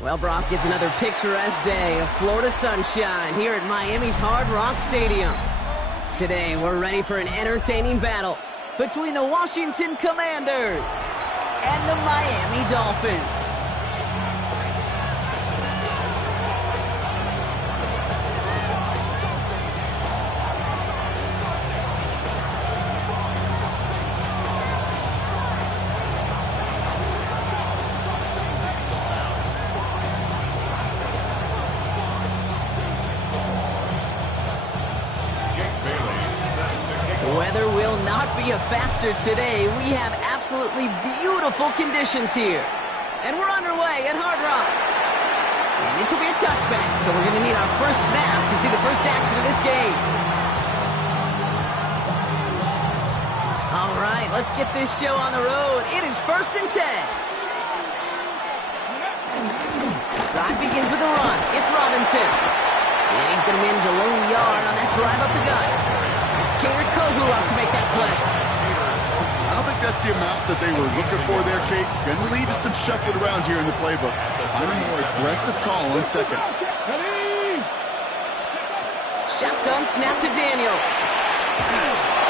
Well, Brock, it's another picturesque day of Florida sunshine here at Miami's Hard Rock Stadium. Today, we're ready for an entertaining battle between the Washington Commanders and the Miami Dolphins. Weather will not be a factor today. We have absolutely beautiful conditions here. And we're underway at Hard Rock. And this will be a touchback, so we're going to need our first snap to see the first action of this game. All right, let's get this show on the road. It is 1st and 10. Drive begins with a run. It's Robinson. And he's going to manage a low yard on that drive up the gut. It's G.O.A.T up to make that play. I don't think that's the amount that they were looking for there, Kate. Going to lead to some shuffling around here in the playbook. I'm a more aggressive call on second. Shotgun snap to Daniels.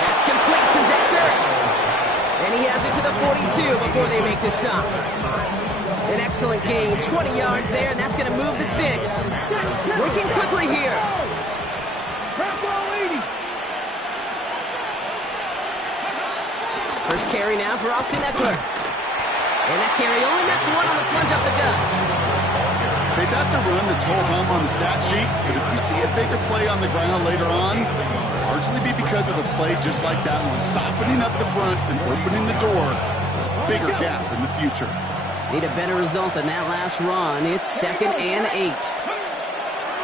That's complete to Zach Ertz. And he has it to the 42 before they make the stop. An excellent gain, 20 yards there, and that's going to move the sticks. Working quickly here. First carry now for Austin Eckler. And that carry only nets one on the plunge up the gut. Hey, that's a run that's whole hum on the stat sheet, but if you see a bigger play on the ground later on, largely be because of a play just like that one, softening up the front and opening the door. Bigger gap in the future. Need a better result than that last run. It's 2nd and 8.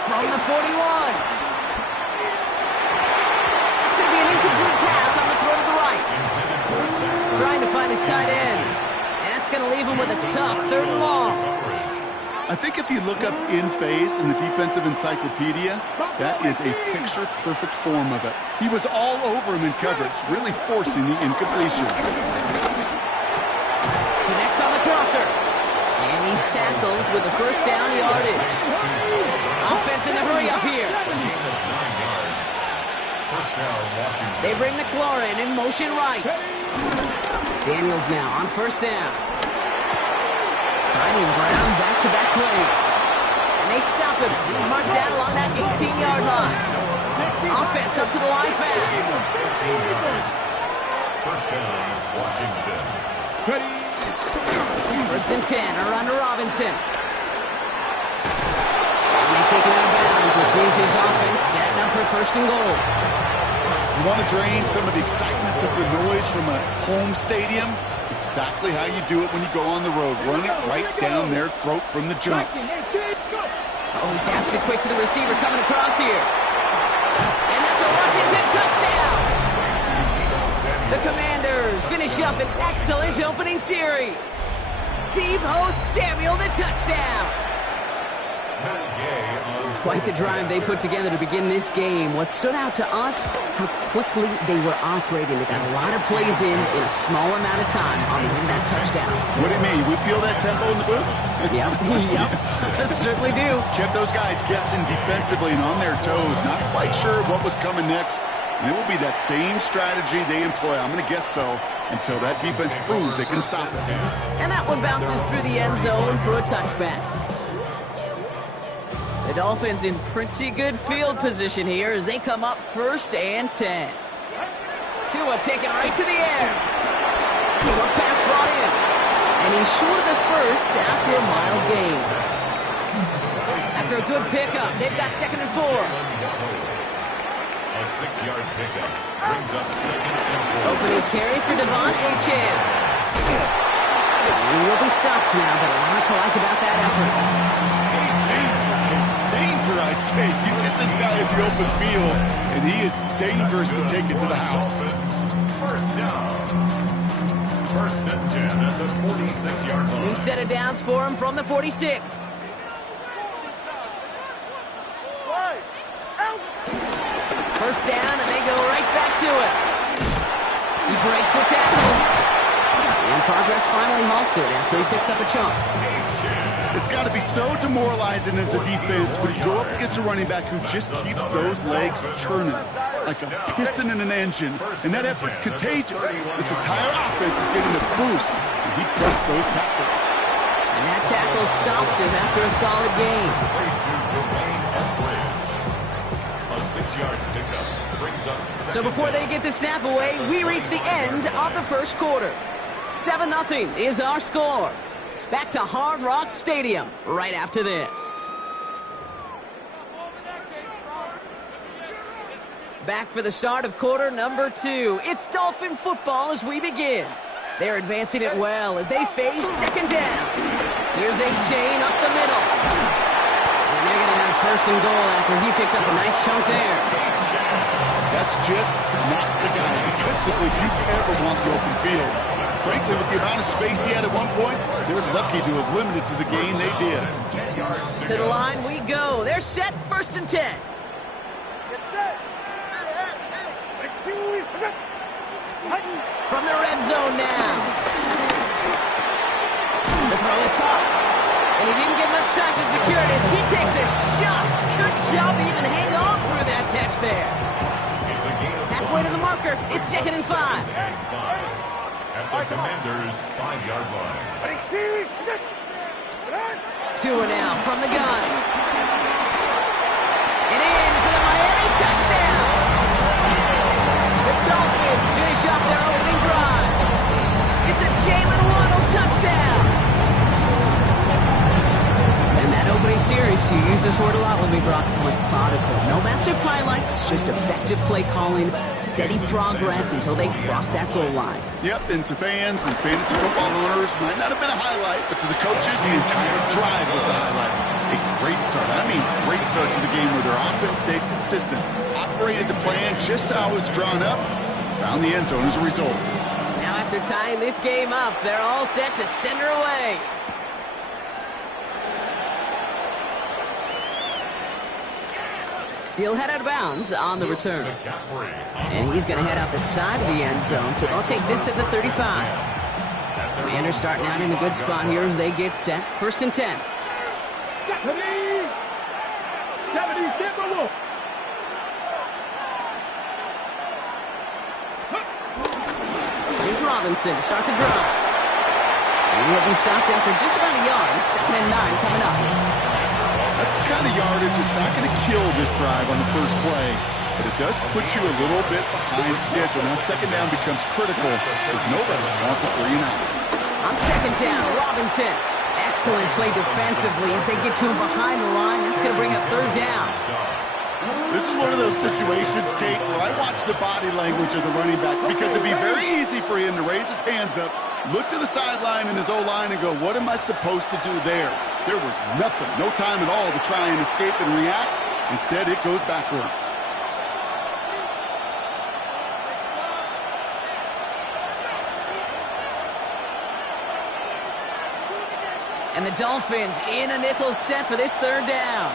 From the 41. It's going to be an incomplete pass on the throw to the right. Trying to find his tight end. And that's going to leave him with a tough 3rd and long. I think if you look up in phase in the defensive encyclopedia, that is a picture-perfect form of it. He was all over him in coverage, really forcing the incompletion. Connects on the crosser. And he's tackled with the first down yardage. Offense in the hurry up here. They bring McLaurin in motion right. Daniels now on 1st down. Finding Brown back-to-back plays. And they stop him. He's marked down along that 18-yard line. Offense up to the line fast. 1st down, Washington. 1st and 10, a run to Robinson. And they take him out of bounds, which means his offense setting up for 1st and goal. You want to drain some of the excitements of the noise from a home stadium? It's exactly how you do it when you go on the road. Run it right down their throat from the jump. Oh, he taps it quick to the receiver coming across here. And that's a Washington touchdown. The Commanders finish up an excellent opening series. Deebo Samuel, the touchdown. Quite the drive they put together to begin this game. What stood out to us, how quickly they were operating. They got a lot of plays in a small amount of time on the way to that touchdown. What do you mean? We feel that tempo in the booth? Yep, certainly do. Kept those guys guessing defensively and on their toes, not quite sure what was coming next. And it will be that same strategy they employ, I'm going to guess so, until that defense proves they can stop it. And that one bounces through the end zone for a touchback. The Dolphins in pretty good field position here as they come up 1st and 10. Tua taken right to the air. Short pass brought in. And he's short of the first after a mile gain. After a good pickup, they've got 2nd and 4. A 6-yard pickup brings up 2nd and 4. Opening carry for Devon Achane. He will be stopped now, but a lot to like about that effort. Danger, I say. You get this guy in the open field, and he is dangerous to take it to the house. 1st down. 1st and 10 at the 46-yard line. New set of downs for him from the 46. First down, and they go right back to it. He breaks the tackle. And progress finally halted after he picks up a chunk. It's got to be so demoralizing as a defense when you go up against a running back who just keeps those legs churning like a piston in an engine, and that effort's contagious. This entire offense is getting a boost, and he pressed those tackles. And that tackle stops him after a solid gain. A 6-yard pickup brings up. So before they get the snap away, we reach the end of the first quarter. 7-0 is our score. Back to Hard Rock Stadium right after this. Back for the start of quarter number 2. It's Dolphin football as we begin. They're advancing it well as they face second down. Here's a chain up the middle. And they're going to have first and goal after he picked up a nice chunk there. That's just not the guy defensively you ever want the open field. Frankly, with the amount of space he had at one point, they're lucky to have limited to the gain they did. To the line we go. They're set, first and 10. From the red zone now. The throw is caught. And he didn't get much time to secure it as he takes a shot. Good job to even hang on through that catch there. Halfway to the marker. It's second and 5. At the Commanders' 5-yard line. Tua now from the gun. And in for the Miami touchdown. The Dolphins finish up their opening drive. It's a Jalen Waddle touchdown. And that opening series, you use this word a lot with me, Brock, methodical. No massive highlights, just effective play calling, steady progress until they cross that goal line. Yep, and to fans and fantasy football owners, might not have been a highlight, but to the coaches, the entire drive was a highlight. A great start. I mean, great start to the game where their offense stayed consistent, operated the plan just how it was drawn up, found the end zone as a result. Now after tying this game up, they're all set to send her away. He'll head out of bounds on the return. And he's going to head out the side of the end zone, so they'll take this at the 35. Commanders starting out in a good spot here as they get set. First and 10. Here's Robinson to start the drive. And he'll be stopped after just about a yard. Second and 9 coming up. That's the kind of yardage it's not going to kill this drive on the first play, but it does put you a little bit behind schedule. Now second down becomes critical because nobody wants a 3 and out. On second down, Robinson. Excellent play defensively as they get to him behind the line. That's going to bring up third down. This is one of those situations, Kate, where I watch the body language of the running back because it'd be very easy for him to raise his hands up, look to the sideline in his O-line and go, what am I supposed to do there? There was nothing, no time at all to try and escape and react. Instead, it goes backwards. And the Dolphins in a nickel set for this third down.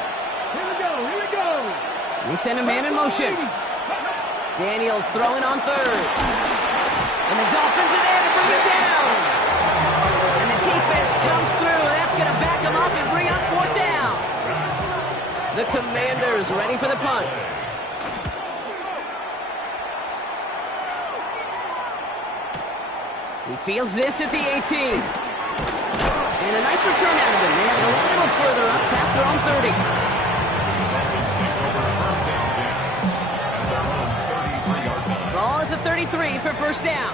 Here we go, here we go. They send a man in motion. Daniels throwing on third. And the Dolphins are there to bring him down. And the defense comes through. That's going to back him up and bring up fourth down. The Commanders ready for the punt. He fields this at the 18. And a nice return out of him. They have it a little further up past their own 30. Ball at the 33 for first down.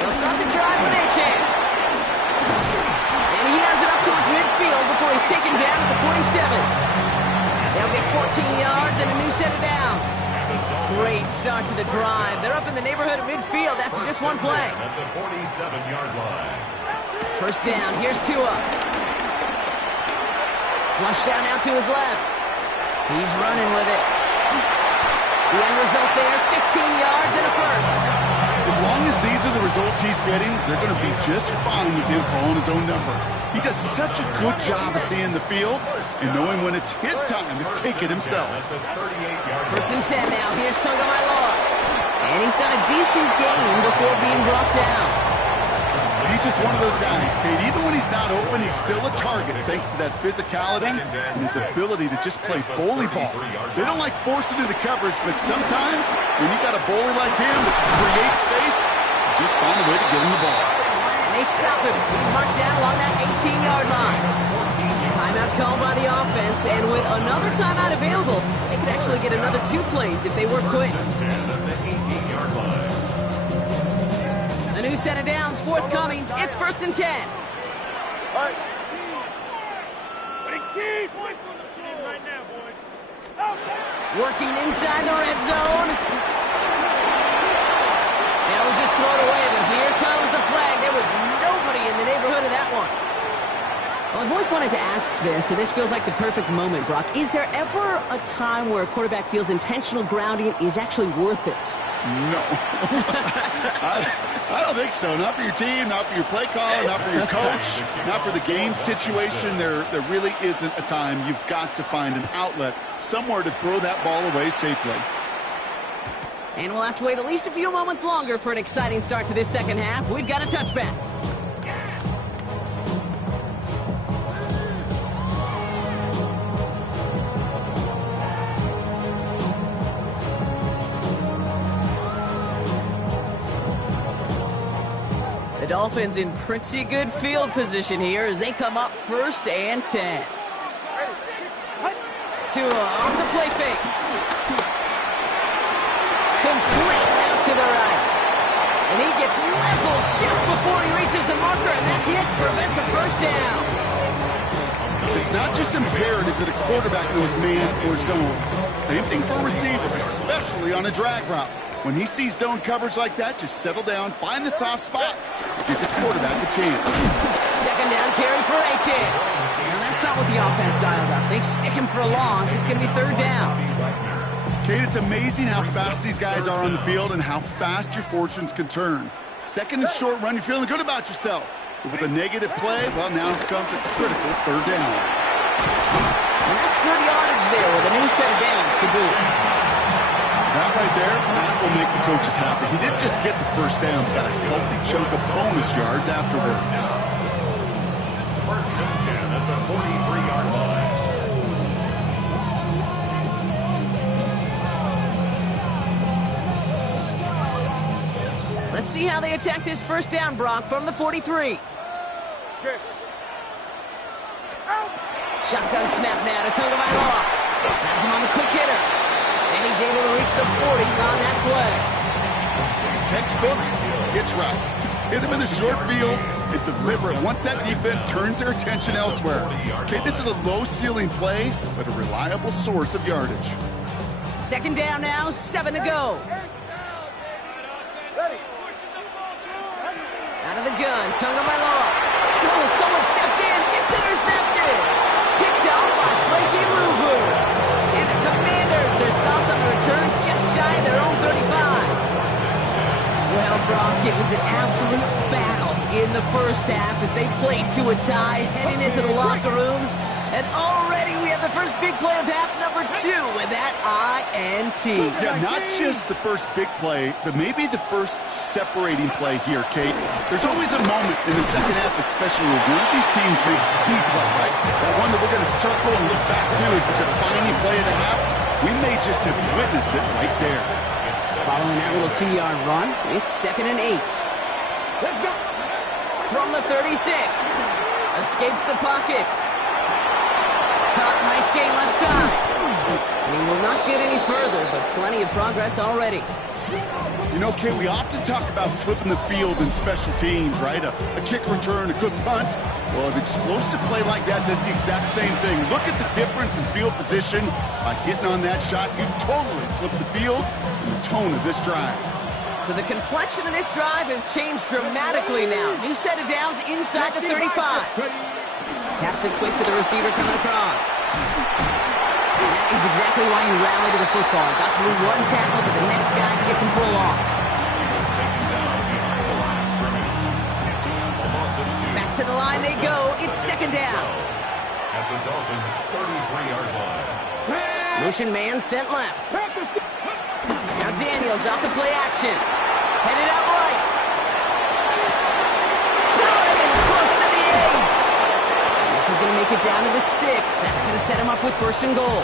They'll start the drive with H.A. And he has it up towards midfield before he's taken down at the 47. They'll get 14 yards and a new set of downs. Great start to the drive. They're up in the neighborhood of midfield after just one play. At the 47-yard line. First down, here's Tua. Flush down now to his left. He's running with it. The end result there, 15 yards and a first. As long as these are the results he's getting, they're going to be just fine with him calling his own number. He does such a good job of seeing the field and knowing when it's his time to take it himself. First and 10 now. Here's Tagovailoa. And he's got a decent gain before being brought down. He's just one of those guys, Kate. Even when he's not open, he's still a target thanks to that physicality and his ability to just play bully ball. They don't like forcing into coverage, but sometimes when you got a bully like him that can create space, just find a way to get him the ball. And they stop him. He's marked down along that 18-yard line. Timeout called by the offense, and with another timeout available, they could actually get another 2 plays if they work quick. A new set of downs forthcoming. It's 1st and 10. Working inside the red zone. They'll just throw it away, but here comes the flag. There was nobody in the neighborhood of that one. Well, I've always wanted to ask this, and this feels like the perfect moment, Brock. Is there ever a time where a quarterback feels intentional grounding is actually worth it? No. I don't think so. Not for your team, not for your play caller, not for your coach, not for the game situation. There really isn't a time. You've got to find an outlet, somewhere to throw that ball away safely. And we'll have to wait at least a few moments longer for an exciting start to this second half. We've got a touchback. The Dolphins in pretty good field position here as they come up 1st and 10. Tua off the play fake. Complete out to the right. And he gets leveled just before he reaches the marker, and that hit prevents a 1st down. It's not just imperative that a quarterback knows man or zone. Same thing for a receiver, especially on a drag route. When he sees zone coverage like that, just settle down, find the soft spot, give the quarterback a chance. 2nd down carry for A-Chan. Now that's not what the offense dialed up. They stick him for a loss. It's going to be 3rd down. Kate, it's amazing how fast these guys are on the field and how fast your fortunes can turn. 2nd and short run, you're feeling good about yourself. But with a negative play, well, now comes a critical 3rd down. And that's good yardage there with a new set of downs to boot. That right there, that will make the coaches happy. He didn't just get the 1st down, he got a healthy chunk of bonus yards afterwards. 1st and 10 at the 43-yard line. Let's see how they attack this 1st down, Brock, from the 43. Shotgun snap now to Tagovailoa. Has him on the quick hitter. And he's able to reach the 40 on that play. Textbook, it's right. Just hit him in the short field and deliver it once that defense turns their attention elsewhere. Okay, this is a low-ceiling play, but a reliable source of yardage. 2nd down now, 7 to go. Out of the gun, Tagovailoa. Oh, someone stepped in. It's intercepted. Picked out by Frankie Louvu. And the Commanders are stopped on the return just shy of their own 35. Well, Brock, it was an absolute battle in the 1st half as they played to a tie, heading into the locker rooms. And already we have the first big play of half number 2 with that INT. Yeah, not just the first big play, but maybe the first separating play here, Kate. There's always a moment in the second half, especially when one of these teams makes the play, right? That one that we're going to circle and look back to is the defining play of the half. We may just have witnessed it right there. Following that little 2-yard run, it's 2nd and 8. From the 36. Escapes the pocket. Caught, nice gain left side. And he will not get any further, but plenty of progress already. You know, Kate, we often talk about flipping the field in special teams, right? A kick return, a good punt. Well, an explosive play like that does the exact same thing. Look at the difference in field position. By hitting on that shot, you've totally flipped the field and the tone of this drive. So the complexion of this drive has changed dramatically now. New set of downs inside the 35. Taps it quick to the receiver coming across. And that is exactly why you rally to the football. Got through one tackle, but the next guy gets him for a loss. Back to the line they go. It's 2nd down. At the Dolphins' 33-yard line. Motion man sent left. Now Daniels off the play action. Headed out right. take it down to the 6. That's going to set him up with 1st and goal.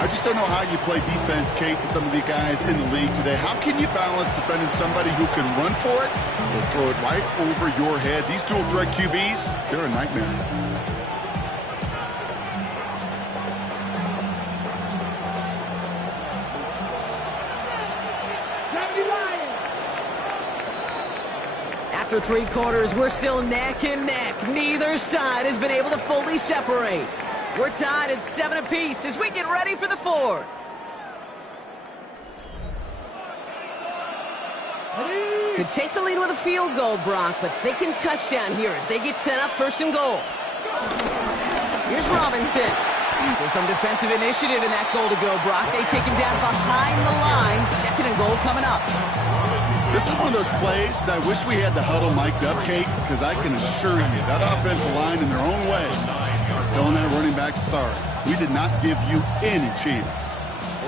I just don't know how you play defense, Kate, with some of the guys in the league today. How can you balance defending somebody who can run for it or throw it right over your head? These dual threat QBs, they're a nightmare. After 3 quarters, we're still neck and neck. Neither side has been able to fully separate. We're tied at 7 apiece as we get ready for the 4th. Could take the lead with a field goal, Brock, but thinking touchdown here as they get set up 1st and goal. Here's Robinson. So some defensive initiative in that goal to go, Brock. They take him down behind the line. 2nd and goal coming up. This is one of those plays that I wish we had the huddle mic'd up, Kate, because I can assure you that offensive line in their own way is telling that running back, sorry, we did not give you any chance.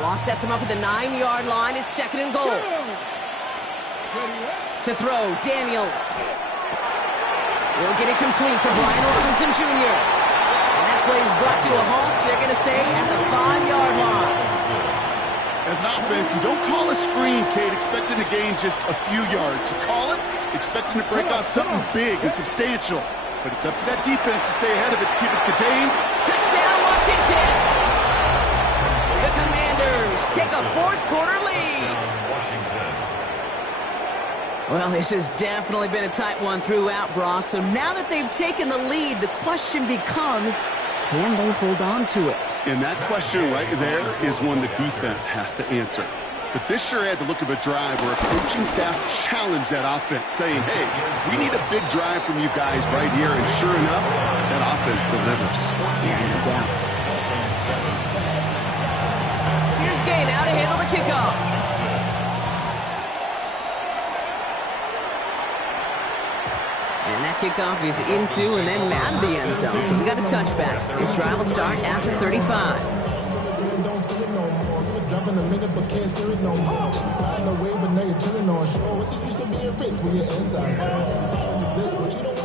Loss sets him up at the 9-yard line. It's 2nd and goal. To throw, Daniels. Will get it complete to Brian Robinson Jr. And that play is brought to a halt, so they're going to say at the 5-yard line. As an offense, you don't call a screen, Kate, expecting to gain just a few yards. You call it expecting to break off something big and substantial. But it's up to that defense to stay ahead of it to keep it contained. Touchdown, Washington! The Commanders take a 4th quarter lead. Well, this has definitely been a tight one throughout, Brock. So now that they've taken the lead, the question becomes, can they hold on to it? And that question right there is one the defense has to answer. But this sure had the look of a drive where a coaching staff challenged that offense, saying, hey, we need a big drive from you guys right here. And sure enough, that offense delivers. Yeah, no doubt. Here's Gay now to handle the kickoff. And that kickoff is into and then out of the end zone. So we got a touchback. This drive will start after 35.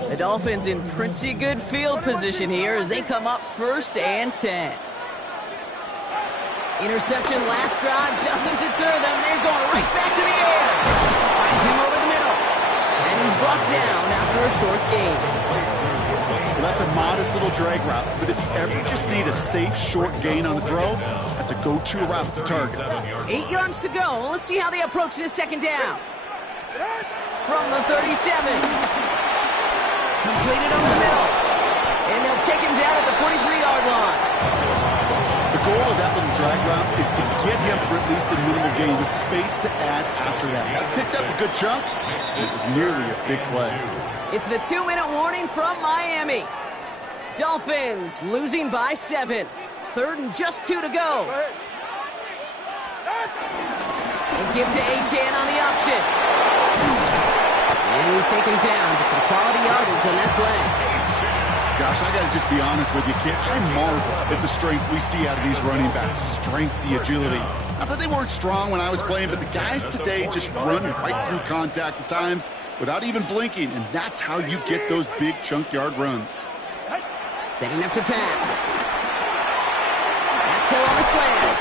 The Dolphins in pretty good field position here as they come up 1st and 10. Interception last drive doesn't deter them. They're going right back to the air. Finds him over the middle. And he's brought down after a short gain. Well, that's a modest little drag route, but if you ever just need a safe, short gain on the throw, that's a go-to route to target. 8 yards to go. Let's see how they approach this 2nd down. From the 37. Completed over the middle. And they'll take him down at the 43-yard line. The goal of that little drag route is to get him for at least a minimal gain with space to add after that. That picked up a good chunk. It was nearly a big play. It's the 2-minute warning from Miami. Dolphins losing by 7. 3rd and just 2 to go. They give to Achane on the option. And he's taken down, but some quality yardage on that play. Gosh, I got to just be honest with you, kid. I marvel at the strength we see out of these running backs. Strength, the agility. Not that they weren't strong when I was playing, but the guys today just run right through contact at times without even blinking, and that's how you get those big chunk yard runs. Setting up to pass. That's Hill on the slant.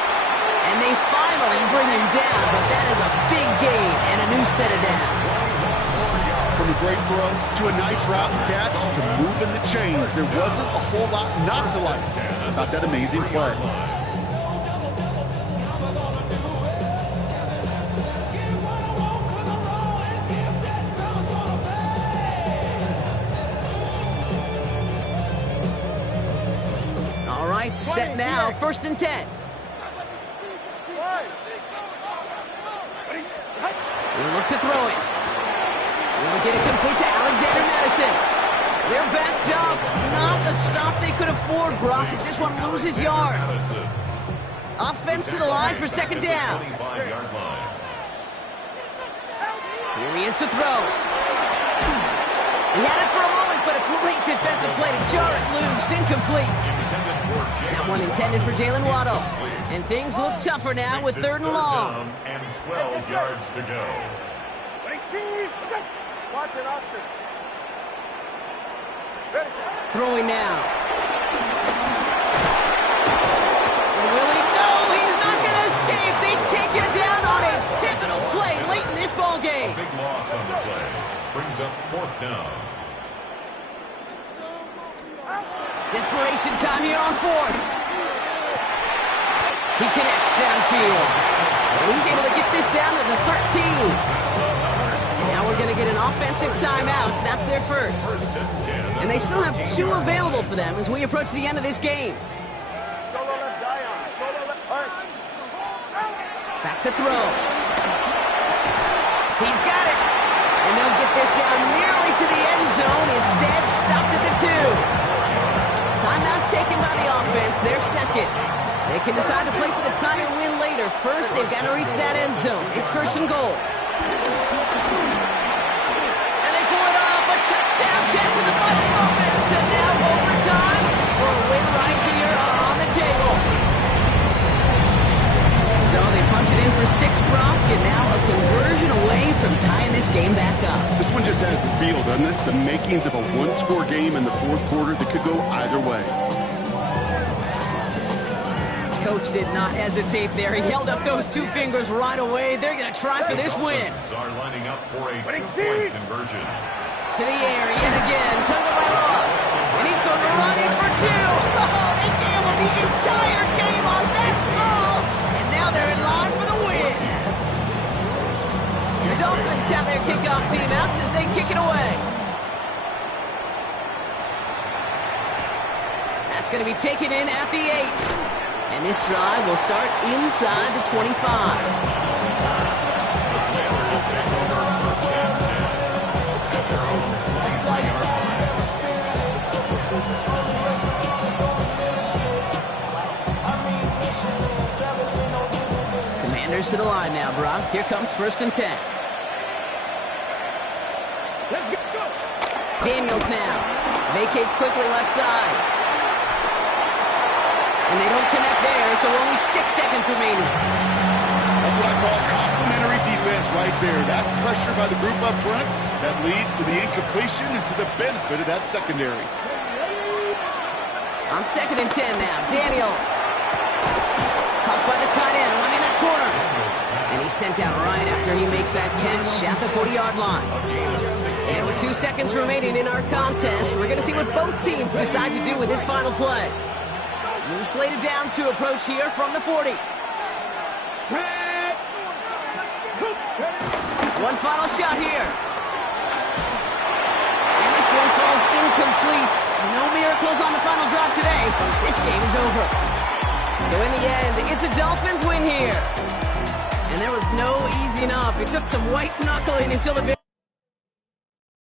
And they finally bring him down, but that is a big gain and a new set of downs. From a great throw to a nice route and catch to moving the chains, there wasn't a whole lot not to like about that amazing play. All right, set now, 1st and 10. We'll look to throw it. We'll get it complete to Alexander Madison. They're backed up. Not a stop they could afford, Brock, as this one loses yards. Offense to the line for 2nd down. Here he is to throw. He had it for a moment, but a great defensive play to jar it loose. Incomplete. That one intended for Jalen Waddle. And things look tougher now with 3rd and long. And 12 yards to go. Throwing now. loss on the play. Brings up 4th down. Desperation time here on 4th. He connects downfield. And he's able to get this down to the 13. Now we're going to get an offensive timeout. That's their first. And they still have 2 available for them as we approach the end of this game. Back to throw. He's got it. And they'll get this down nearly to the end zone. Instead, stopped at the 2. Timeout taken by the offense. Their second. They can decide to play for the tie or win later. First, they've got to reach that end zone. It's 1st and goal. And they pull it off. A touchdown catch in the final moments. And now overtime for a win right here on the table. So they punch it in for 6, Brock, and now a conversion away from tying this game back up. This one just has the feel, doesn't it? The makings of a one-score game in the 4th quarter that could go either way. Coach did not hesitate there. He held up those 2 fingers right away. They're going to try for this win. Are lining up for a 2-point conversion. To the air yet again. Tonga by Love. And he's going to run in for 2. Oh, they gambled the entire game on that call. And now they're in line for the win. The Dolphins have their kickoff team out as they kick it away. That's going to be taken in at the 8. And this drive will start inside the 25. Commanders to the line now, Brock. Here comes 1st and 10. Daniels now. Vacates quickly left side. And they don't connect there, so only 6 seconds remaining. That's what I call complimentary defense right there. That pressure by the group up front, that leads to the incompletion and to the benefit of that secondary. On 2nd and 10 now, Daniels. Caught by the tight end, running that corner. And he's sent out right after he makes that catch at the 40-yard line. And with 2 seconds remaining in our contest, we're going to see what both teams decide to do with this final play. New slated downs to approach here from the 40. One final shot here. And this one falls incomplete. No miracles on the final drive today. This game is over. So in the end, it's a Dolphins win here. And there was no easing up. It took some white knuckling until the